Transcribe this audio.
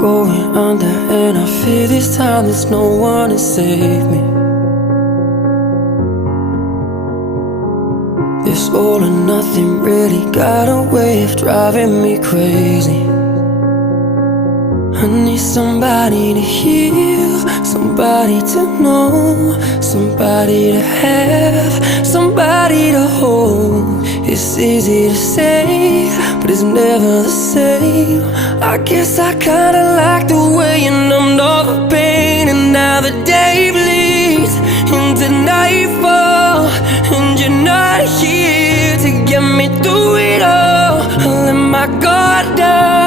going under, and I fear this time there's no one to save me. This all or nothing really got a way of driving me crazy. I need somebody to heal, somebody to know, somebody to have, somebody to hold. It's easy to say, but it's never the same. I guess I kinda like the way you numbed all the pain. And now the day bleeds into nightfall, and you're not here to get me through it all. I let my guard down,